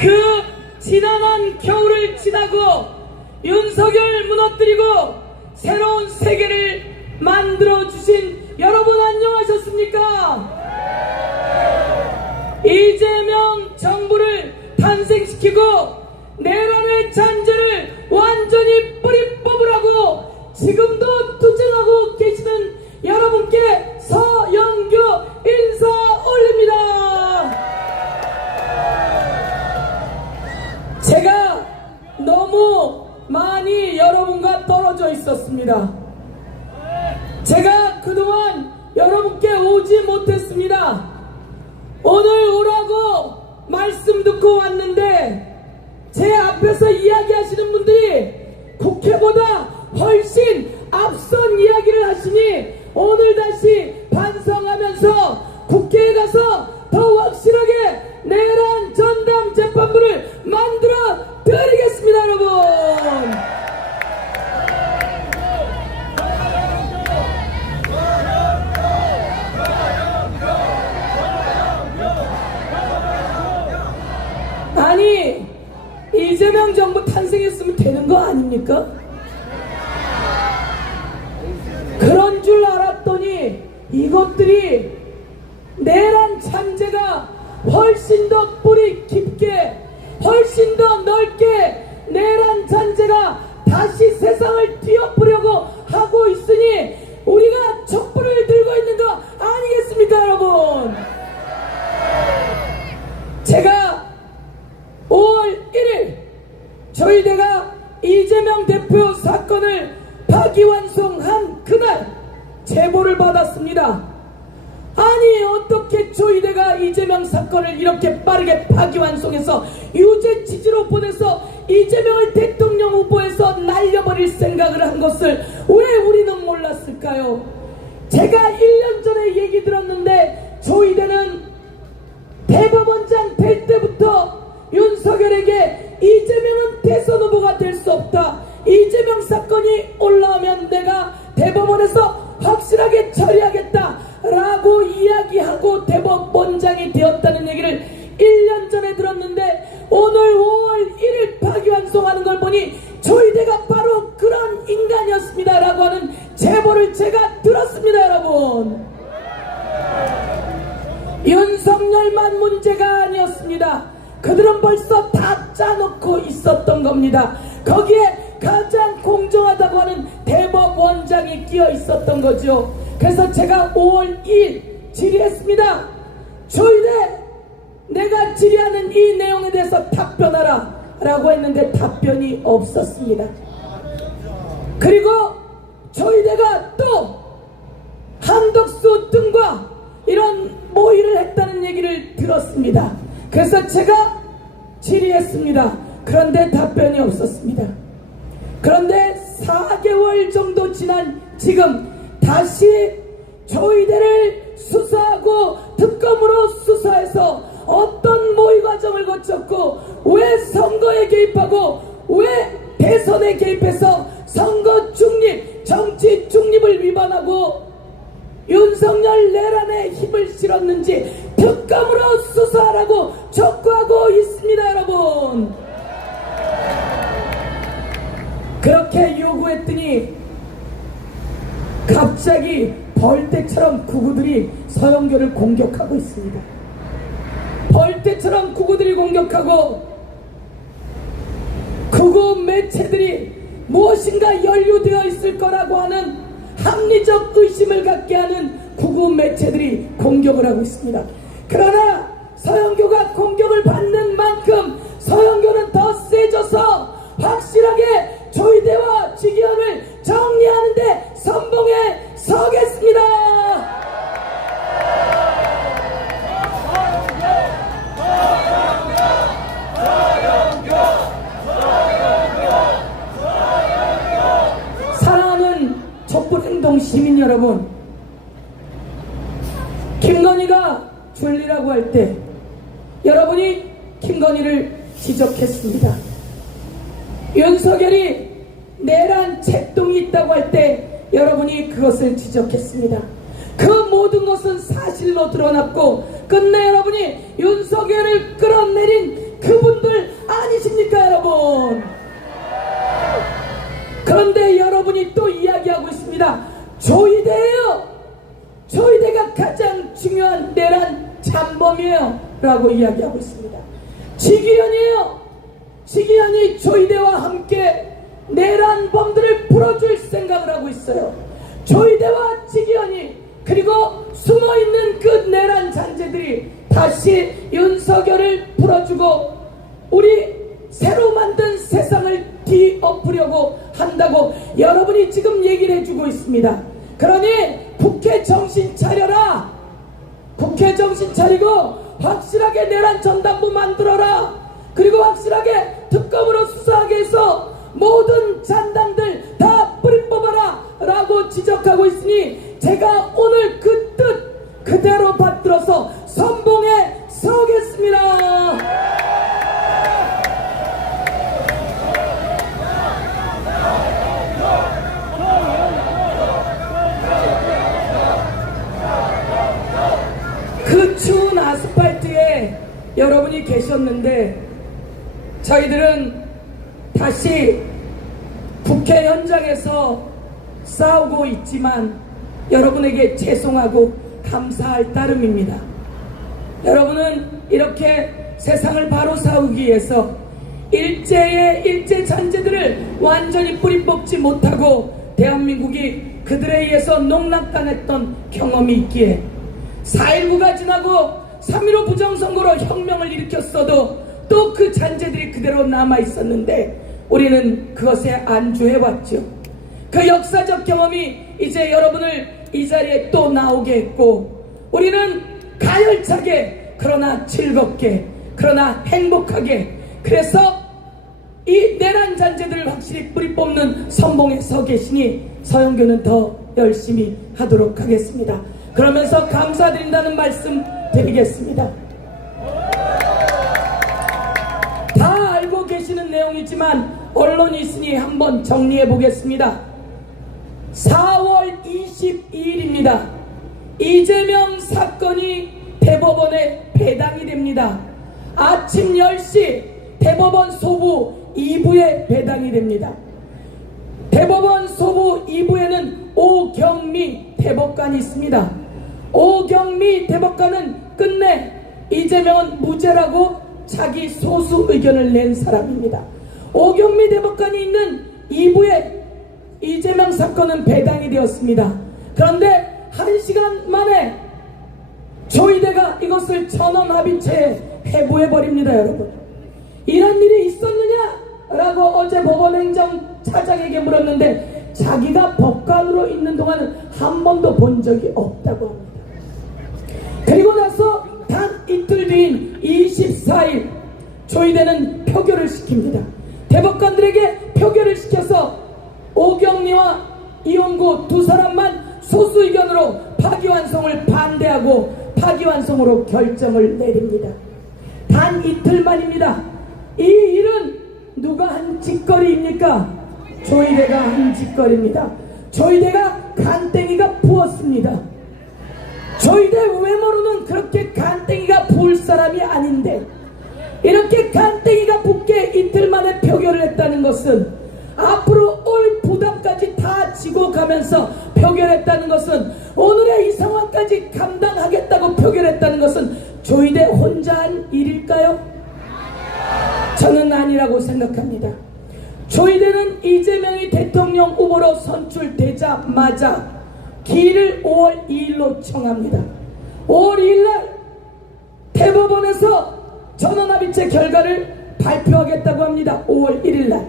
그 지난한 겨울을 지나고 윤석열 무너뜨리고 새로운 세계를 만들어주신 여러분 안녕하셨습니까? 이재명 정부를 탄생시키고 내란의 잔재를 완전히 뿌리 뽑으라고 지금도 투쟁하고 계시는 여러분께 서영교 인사 올립니다. 제가 너무 많이 여러분과 떨어져 있었습니다. 제가 그동안 여러분께 오지 못했습니다. 오늘 오라고 말씀 듣고 왔는데 제 앞에서 이야기하시는 분들이 국회보다 훨씬 앞선 이야기를 하시니 오늘 다시 반성하면서 국회에 가서 더 확실하게 내란 전담 재판부를 만들어 드리겠습니다. 여러분, 아니 이재명 정부 탄생했으면 되는 거 아닙니까? 그런 줄 알았더니 이것들이 내란 잔재가 훨씬 더 뿌리 깊게 훨씬 더 넓게 내란 잔재가 다시 세상을 뒤엎으려고 하고 있으니 우리가 촛불을 들고 있는 거 아니겠습니까? 여러분, 제가 5월 1일 저희대가 이재명 대표 사건을 파기환송한 그날 제보를 받았습니다. 아니 어떻게 저희대가 이재명 사건을 이렇게 빠르게 파기환송해서 유죄 취지로 보내서 이재명을 대통령 후보에서 날려버릴 생각을 한 것을 왜 우리는 몰랐을까요? 제가 1년 전에 얘기 들었는데 저희대는 대법원장 될 때부터 윤석열에게 이재명은 대선 후보가 될 수 없다. 이재명 사건이 올라오면 내가 대법원에서 확실하게 처리하겠다 라고 이야기하고 대법원장이 되었다는 얘기를 1년 전에 들었는데 오늘 5월 1일 파기환송하는 걸 보니 저희대가 바로 그런 인간이었습니다 라고 하는 제보를 제가 들었습니다. 여러분, 윤석열만 문제가 아니었습니다. 그들은 벌써 다 짜놓고 있었던 겁니다. 거기에 가장 공정하다고 하는 대법원장이 끼어 있었던 거죠. 그래서 제가 5월 2일 질의했습니다. 저희대 내가 질의하는 이 내용에 대해서 답변하라 라고 했는데 답변이 없었습니다. 그리고 저희대가 또 한덕수 등과 이런 모의를 했다는 얘기를 들었습니다. 그래서 제가 질의했습니다. 그런데 답변이 없었습니다. 그런데 4개월 정도 지난 지금 다시 저희들을 수사하고 특검으로 수사해서 어떤 모의 과정을 거쳤고 왜 선거에 개입하고 왜 대선에 개입해서 선거 중립, 정치 중립을 위반하고 윤석열 내란에 힘을 실었는지 특검으로 수사하라고 촉구하고 있습니다. 여러분, 그렇게 요구했더니 갑자기 벌떼처럼 구구들이 서영교를 공격하고 있습니다. 벌떼처럼 구구들이 공격하고 구구 매체들이 무엇인가 연루되어 있을 거라고 하는 합리적 의심을 갖게 하는 구구 매체들이 공격을 하고 있습니다. 그러나 서영교가 공격을 받는 만큼 서영교는 더 세져서 확실하게 저희대와 직위원을 정리하는데 선봉에 서겠습니다. 사랑하는 촛불행동 시민 여러분, 김건희가 줄리라고 할 때 여러분이 김건희를 지적했습니다. 윤석열이 내란 책동이 있다고 할 때 여러분이 그것을 지적했습니다. 그 모든 것은 사실로 드러났고 끝내 여러분이 윤석열을 끌어내린 그분들 라고 이야기하고 있습니다. 지기현이에요. 지기현이 조이대와 함께 내란범들을 풀어줄 생각을 하고 있어요. 조이대와 지기현이, 그리고 숨어있는 그 내란 잔재들이 다시 윤석열을 풀어주고 우리 새로 만든 세상을 뒤엎으려고 한다고 여러분이 지금 얘기를 해주고 있습니다. 그러니 국회 정신 차려라. 국회 정신 차리고 확실하게 내란 전담부 만들어라. 그리고 확실하게 특검으로 수사하게 해서 모든 잔당들 다 뿌리 뽑아라 라고 지적하고 있으니, 제가 오늘 그 뜻 그대로 받들어서 선봉에 서겠습니다. 그 추운 아스팔트에 여러분이 계셨는데, 저희들은 다시 국회 현장에서 싸우고 있지만 여러분에게 죄송하고 감사할 따름입니다. 여러분은 이렇게 세상을 바로 세우기 위해서 일제 잔재들을 완전히 뿌리 뽑지 못하고 대한민국이 그들에 의해서 농락당했던 경험이 있기에 4.19가 지나고 3.15 부정선거로 혁명을 일으켰어도 또 그 잔재들이 그대로 남아있었는데 우리는 그것에 안주해왔죠. 그 역사적 경험이 이제 여러분을 이 자리에 또 나오게 했고, 우리는 가열차게, 그러나 즐겁게, 그러나 행복하게, 그래서 이 내란 잔재들을 확실히 뿌리 뽑는 선봉에 서 계시니 서영교는 더 열심히 하도록 하겠습니다. 그러면서 감사드린다는 말씀 드리겠습니다. 다 알고 계시는 내용이지만 언론이 있으니 한번 정리해 보겠습니다. 4월 22일입니다. 이재명 사건이 대법원에 배당이 됩니다. 아침 10시 대법원 소부 2부에 배당이 됩니다. 대법원 소부 2부에는 오경미 대법관이 있습니다. 오경미 대법관은 끝내 이재명은 무죄라고 자기 소수 의견을 낸 사람입니다. 오경미 대법관이 있는 2부에 이재명 사건은 배당이 되었습니다. 그런데 1시간 만에 조이대가 이것을 전원합의체에 회부해버립니다. 여러분, 이런 일이 있었느냐? 라고 어제 법원행정차장에게 물었는데 자기가 법관으로 있는 동안은 한 번도 본 적이 없다고 합니다. 그리고 나서 단 이틀 뒤인 24일 조이대는 표결을 시킵니다. 대법관들에게 표결을 시켜서 오경리와 이용구 두 사람만 소수 의견으로 파기환송을 반대하고 파기환송으로 결정을 내립니다. 단 이틀 만입니다. 이 일은 누가 한 짓거리입니까? 조이대가 한 짓거리입니다. 조이대가 간땡이가 부었습니다. 조이대 외모로는 그렇게 간땡이가 부을 사람이 아닌데 이렇게 간땡이가 붓게 이틀 만에 표결을 했다는 것은, 앞으로 올 부담까지 다 지고 가면서 표결했다는 것은, 오늘의 이 상황까지 감당하겠다고 표결했다는 것은 조이대 혼자 한 일일까요? 저는 아니라고 생각합니다. 조이대는 이재명이 대통령 후보로 선출되자마자 기일을 5월 2일로 정합니다. 5월 2일날 대법원에서 전원합의체 결과를 발표하겠다고 합니다. 5월 1일날.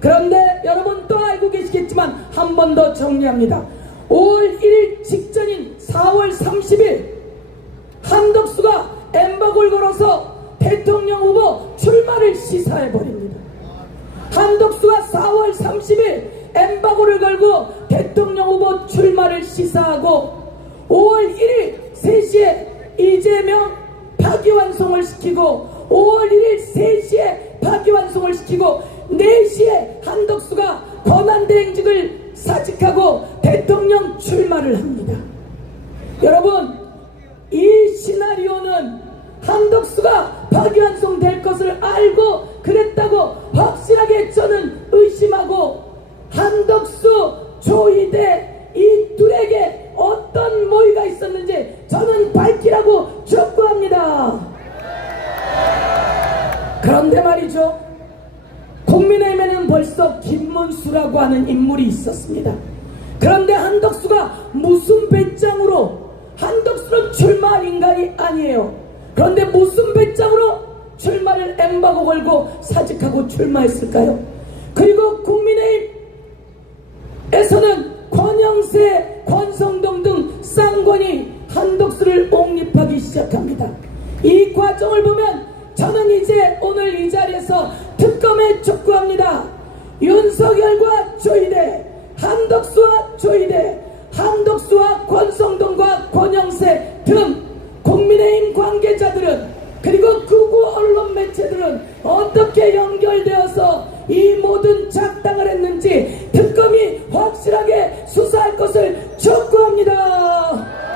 그런데 여러분 또 알고 계시겠지만 한 번 더 정리합니다. 5월 1일 직전인 4월 30일 한덕수가 엠바고를 걸어서 대통령 후보 출마를 시사해버립니다. 한덕수가 4월 30일 엠바고를 걸고 대통령 후보 출마를 시사하고 5월 1일 3시에 이재명 파기환송을 시키고 5월 1일 3시에 파기환송을 시키고 4시에 한덕수가 권한대행직을 사직하고 대통령 출마를 합니다. 여러분, 이 시나리오는 한덕수가 파기환송 될 것을 알고 그랬다고 확실하게 저는 의심하고, 한덕수, 조이대 이 둘에게 어떤 모의가 있었는지 저는 밝히라고 촉구합니다. 그런데 말이죠, 국민의힘에는 벌써 김문수라고 하는 인물이 있었습니다. 그런데 한덕수가 무슨 배짱으로, 한덕수는 출마할 인간이 아니에요. 그런데 무슨 배짱으로 출마를 엠바고 걸고 사직하고 출마했을까요? 그리고 국민의힘에서는 권영세, 권성동 등 쌍권이 한덕수를 옹립하기 시작합니다. 이 과정을 보면 저는 이제 오늘 이 자리에서 특검에 촉구합니다. 윤석열과 조희대, 한덕수와 조희대, 한덕수와 권성동과 권영세 등 국민의힘 관계자들은, 그리고 극우 언론 매체들은 어떻게 연결되어서 이 모든 작당을 했는지 특검이 확실하게 수사할 것을 촉구합니다.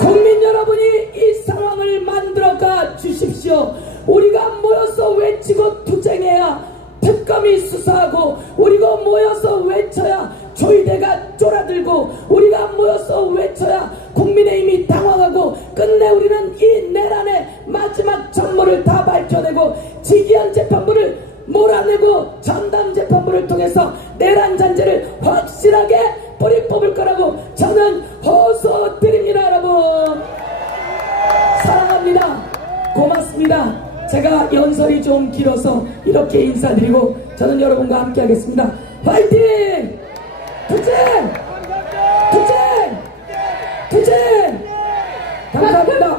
국민 여러분이 이 상황을 만들어가 주십시오. 우리가 모여서 외치고 투쟁해야 특검이 수사하고, 우리가 모여서 외쳐야 조희대가 쫄아들고, 우리가 모여서 외쳐야 국민의힘이 당황하고, 끝내 우리는 이 내란의 마지막 전모를 다 밝혀내고 지기현 재판부를 몰아내고 전담재판부를 통해서 내란 잔재를 확실하게 뿌리 뽑을 거라고 저는 호소드립니다. 여러분 사랑합니다. 고맙습니다. 제가 연설이 좀 길어서 이렇게 인사드리고 저는 여러분과 함께 하겠습니다. 화이팅! 투쟁! 투쟁! 투쟁! 감사합니다.